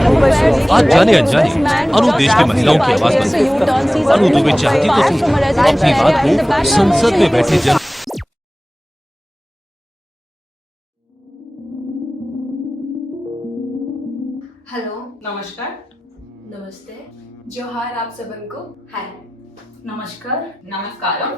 आज जाने अनजाने अनु देश की महिलाओं की आवाज बन गई। अनु दुबे चाहती तो अपनी बात को संसद में बैठे जन हेलो, नमस्कार। नमस्ते, जोहार आप सबन को। हाय, नमस्कार। Namaskaram.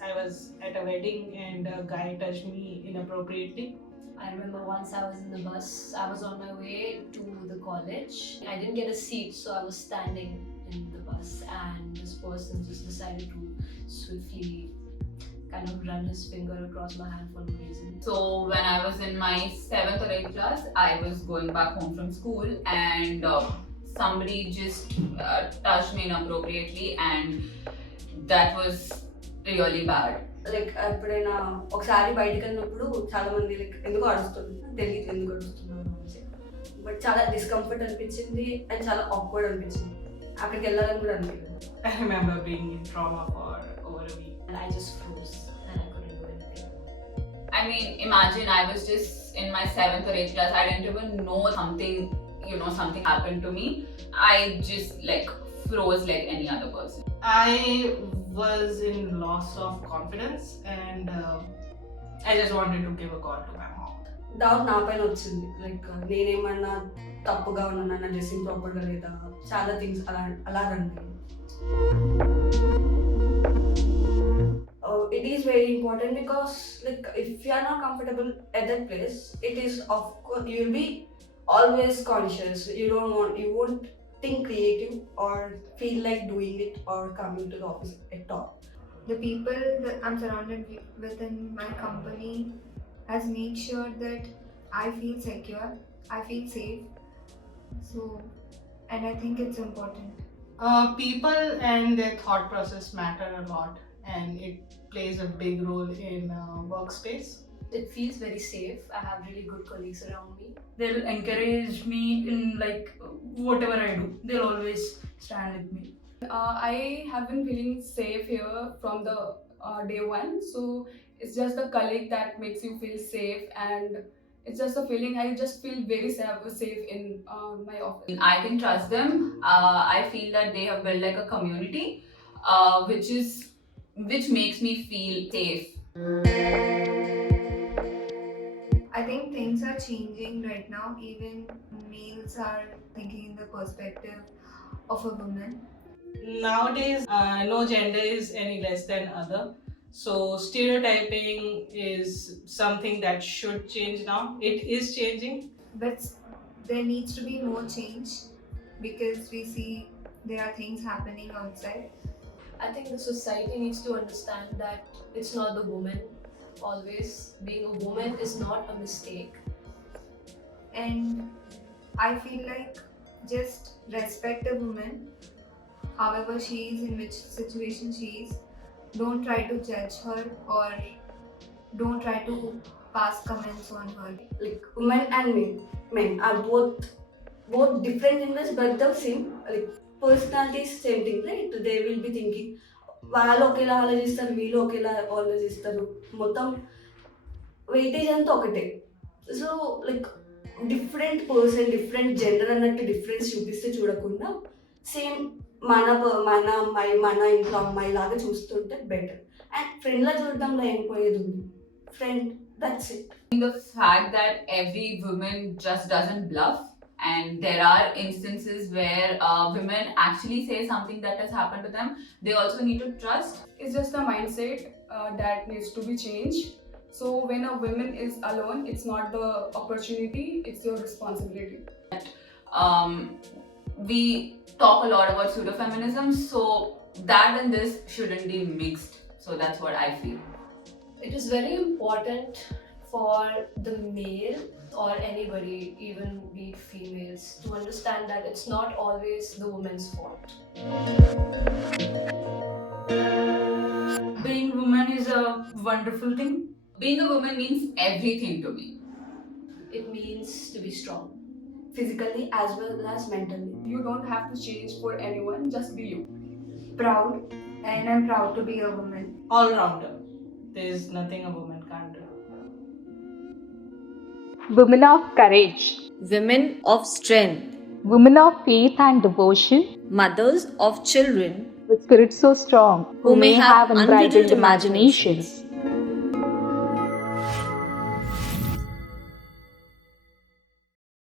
I was at a wedding and a guy touched me inappropriately. I remember once I was in the bus. I was on my way to the college. I didn't get a seat, so I was standing in the bus, and this person just decided to swiftly kind of run his finger across my hand for no reason. So when I was in my 7th or 8th class, I was going back home from school and somebody just touched me inappropriately and that was really bad. Like ఎప్పుడైనా ఒకసారి బయటకు వెళ్ళినప్పుడు చాలా మంది like ఎందుకు అడుస్తుంది తెలియదు ఎందుకు అడుస్తున్నారు అని, బట్ చాలా డిస్కంఫర్ట్ అనిపించింది అండ్ చాలా ఆక్వర్డ్ అనిపించింది. అక్కడికి వెళ్ళాలని కూడా అనిపించింది. I remember being in trauma for over a week. And I just froze and I couldn't do anything. I mean, imagine I was just in my 7th or 8th class. I didn't even know something happened to me. I just like froze like any other person. I was in loss of confidence and I just wanted to give a call to my mom. Doubt నా పైన వచ్చింది. Like నేనేమన్నా తప్పుగా ఉన్నానా, నా dressing ప్రాపర్గా లేదా, చాలా థింగ్స్ అలా రండి. It is very important because like if you are not comfortable at that place, it is of course you will be always conscious. You won't think creative or feel like doing it or coming to the office at all. The people that I'm surrounded with in my company has made sure that I feel secure, I feel safe. So, and I think it's important. People and their thought process matter a lot and it plays a big role in workspace. It feels very safe. I have really good colleagues around me. They'll encourage me in like whatever I do. They'll always stand with me. I have been feeling safe here from the day one. So it's just the colleague that makes you feel safe, and it's just a feeling. I just feel very safe in my office. I can trust them. I feel that they have built like a community, which makes me feel safe. I think things are changing right now. Even males are thinking in the perspective of a woman. Nowadays, no gender is any less than other. So stereotyping is something that should change now. It is changing. But there needs to be more change because we see there are things happening outside. I think the society needs to understand that it's not the woman. Always being a woman is not a mistake. And I feel like just respect a woman, however she is, in which situation she is. Don't try to judge her or don't try to pass comments on her. Like women and men are both different in this but the same. Like personalities same thing, right? They will be thinking వాళ్ళు ఒకేలా ఆలోచిస్తారు, వీళ్ళు ఒకేలా ఆలోచిస్తారు, మొత్తం weightage అంతా ఒకటే. So like different person different gender అన్నట్టు డిఫరెన్స్ చూపిస్తే చూడకుండా సేమ్ మన అమ్మాయి మన ఇంట్లో అమ్మాయి లాగా చూస్తుంటే బెటర్. అండ్ ఫ్రెండ్లా చూడడంలో ఏం పోయేది ఉంది, friend, that's it. The fact that every woman just doesn't bluff, and there are instances where women actually say something that has happened to them. They also need to trust. It's just a mindset that needs to be changed. So when a woman is alone, it's not the opportunity, it's your responsibility. We talk a lot about pseudo-feminism, so that and this shouldn't be mixed. So that's what I feel. It is very important for the male or anybody, even be it females, to understand that it's not always the woman's fault. Being woman is a wonderful thing. Being a woman means everything to me. It means to be strong. Physically as well as mentally. You don't have to change for anyone, just be you. Proud, and I'm proud to be a woman. all rounder. There is nothing a woman can't do. Women of courage, Women of strength, women of faith and devotion, mothers of children with spirit so strong, who may have unbridled imaginations.